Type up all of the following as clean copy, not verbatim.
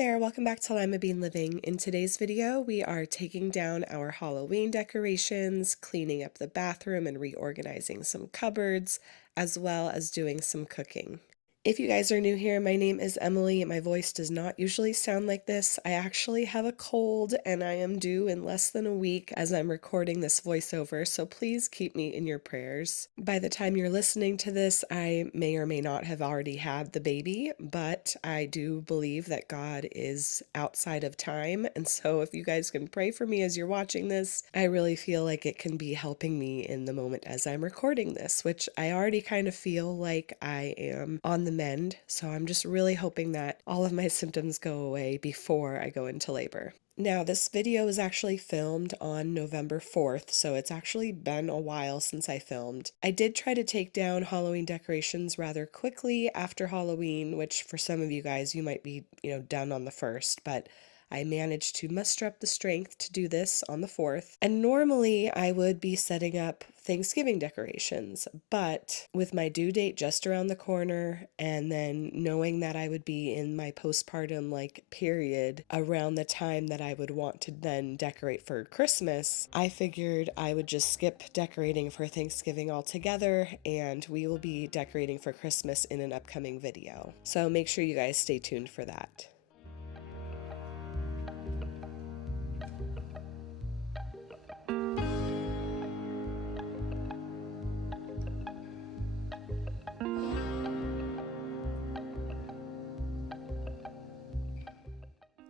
there, welcome back to Limabean Living. In today's video, we are taking down our Halloween decorations, cleaning up the bathroom and reorganizing some cupboards, as well as doing some cooking. If you guys are new here, my name is Emily. My voice does not usually sound like this. I actually have a cold and I am due in less than a week as I'm recording this voiceover, so please keep me in your prayers. By the time you're listening to this, I may or may not have already had the baby, but I do believe that God is outside of time, and so if you guys can pray for me as you're watching this, I really feel like it can be helping me in the moment as I'm recording this, which I already kind of feel like I am on the mend, so I'm just really hoping that all of my symptoms go away before I go into labor. Now, this video was actually filmed on November 4th, so it's actually been a while since I filmed. I did try to take down Halloween decorations rather quickly after Halloween, which for some of you guys, you might be, done on the 1st, but I managed to muster up the strength to do this on the 4th. And normally I would be setting up Thanksgiving decorations, but with my due date just around the corner and then knowing that I would be in my postpartum period around the time that I would want to then decorate for Christmas, I figured I would just skip decorating for Thanksgiving altogether, and we will be decorating for Christmas in an upcoming video. So make sure you guys stay tuned for that.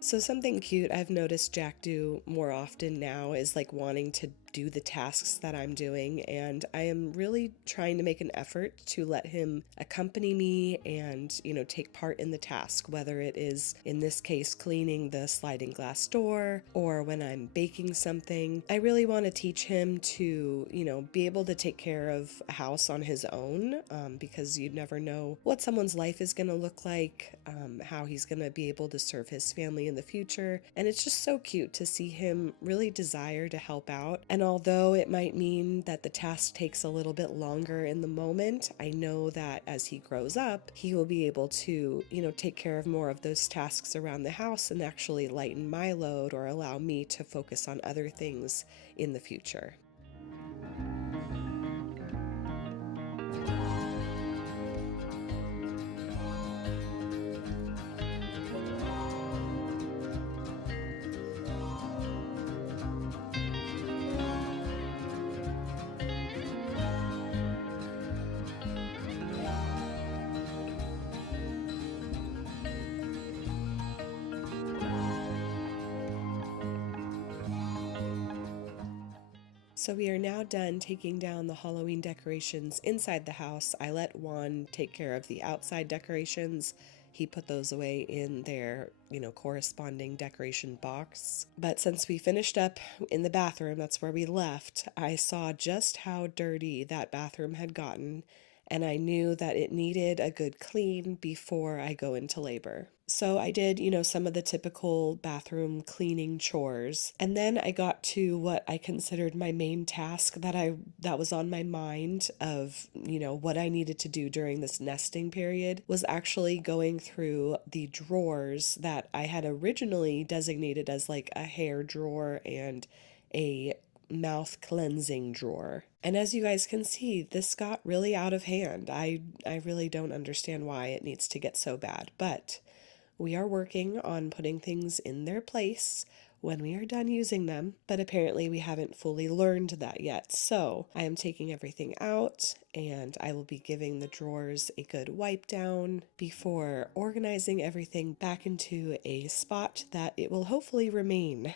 So something cute I've noticed Jack do more often now is wanting to do the tasks that I'm doing, and I am really trying to make an effort to let him accompany me and, take part in the task, whether it is, in this case, cleaning the sliding glass door or when I'm baking something. I really want to teach him to, be able to take care of a house on his own, because you never know what someone's life is going to look like, how he's going to be able to serve his family in the future, and it's just so cute to see him really desire to help out. And although it might mean that the task takes a little bit longer in the moment, I know that as he grows up, he will be able to, take care of more of those tasks around the house and actually lighten my load or allow me to focus on other things in the future. So we are now done taking down the Halloween decorations inside the house. I let Juan take care of the outside decorations. He put those away in their, corresponding decoration box. But since we finished up in the bathroom, that's where we left, I saw just how dirty that bathroom had gotten, and I knew that it needed a good clean before I go into labor. So I did, some of the typical bathroom cleaning chores, and then I got to what I considered my main task that was on my mind of, what I needed to do during this nesting period was actually going through the drawers that I had originally designated as a hair drawer and a mouth cleansing drawer. And as you guys can see, this got really out of hand. I really don't understand why it needs to get so bad, but we are working on putting things in their place when we are done using them, but apparently we haven't fully learned that yet. So I am taking everything out and I will be giving the drawers a good wipe down before organizing everything back into a spot that it will hopefully remain.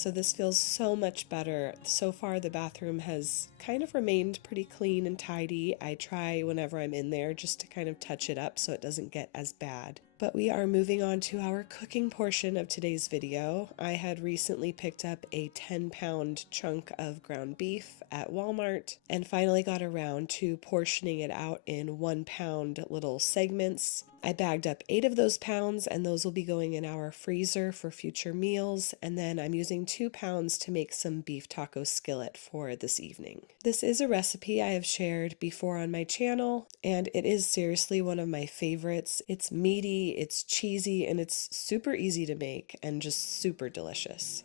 So this feels so much better. So far the bathroom has kind of remained pretty clean and tidy. I try whenever I'm in there just to kind of touch it up so it doesn't get as bad. But we are moving on to our cooking portion of today's video. I had recently picked up a 10-pound chunk of ground beef at Walmart and finally got around to portioning it out in 1-pound little segments. I bagged up 8 of those pounds, and those will be going in our freezer for future meals, and then I'm using 2 pounds to make some beef taco skillet for this evening. This is a recipe I have shared before on my channel, and it is seriously one of my favorites. It's meaty, it's cheesy, and it's super easy to make and just super delicious.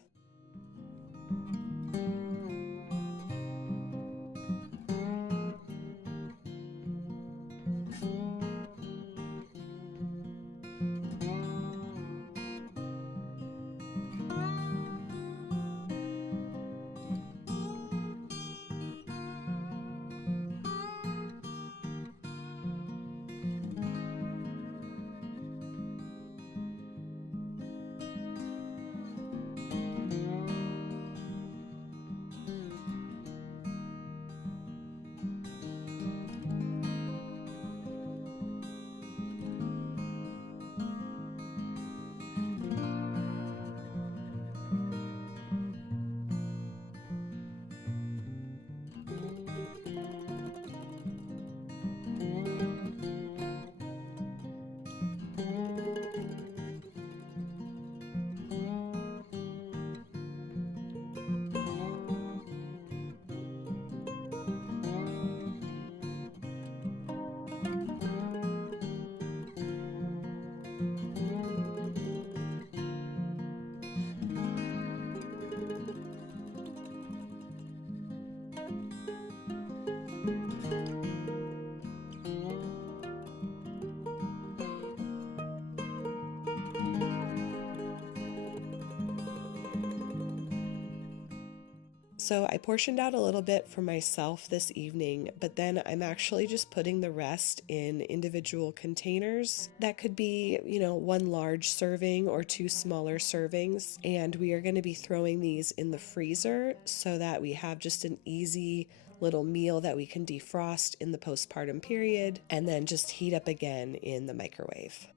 So I portioned out a little bit for myself this evening, but then I'm actually just putting the rest in individual containers. That could be, 1 large serving or 2 smaller servings. And we are going to be throwing these in the freezer so that we have just an easy little meal that we can defrost in the postpartum period and then just heat up again in the microwave.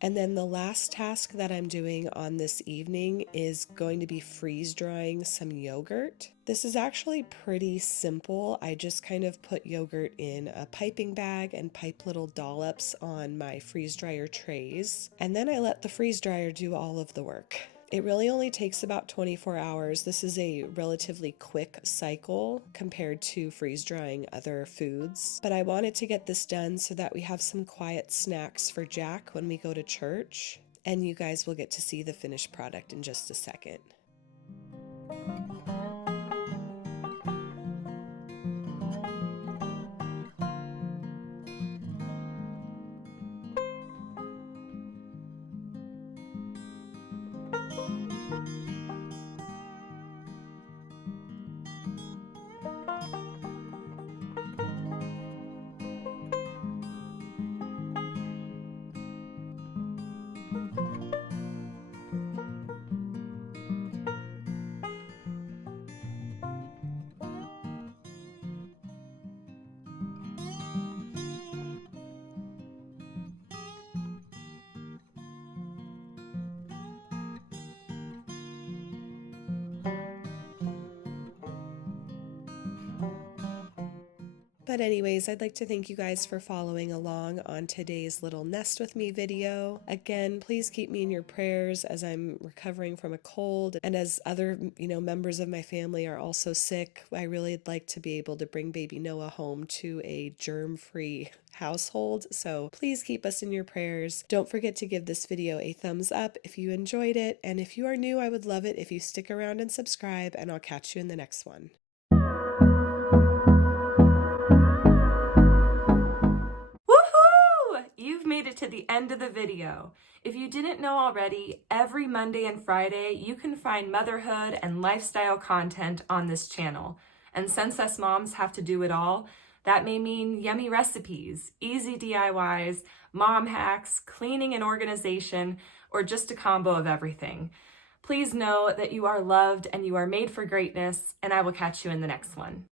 And then the last task that I'm doing on this evening is going to be freeze drying some yogurt. This is actually pretty simple. I just kind of put yogurt in a piping bag and pipe little dollops on my freeze dryer trays. And then I let the freeze dryer do all of the work. It really only takes about 24 hours. This is a relatively quick cycle compared to freeze drying other foods. But I wanted to get this done so that we have some quiet snacks for Jack when we go to church. And you guys will get to see the finished product in just a second. But anyways, I'd like to thank you guys for following along on today's little Nest With Me video. Again, please keep me in your prayers as I'm recovering from a cold and as other, members of my family are also sick. I really would like to be able to bring baby Noah home to a germ-free household, so please keep us in your prayers. Don't forget to give this video a thumbs up if you enjoyed it, and if you are new, I would love it if you stick around and subscribe, and I'll catch you in the next one. Woohoo! You've made it it to the end of the video. If you didn't know already, every Monday and Friday, you can find motherhood and lifestyle content on this channel. And since us moms have to do it all, that may mean yummy recipes, easy DIYs, mom hacks, cleaning and organization, or just a combo of everything. Please know that you are loved and you are made for greatness, and I will catch you in the next one.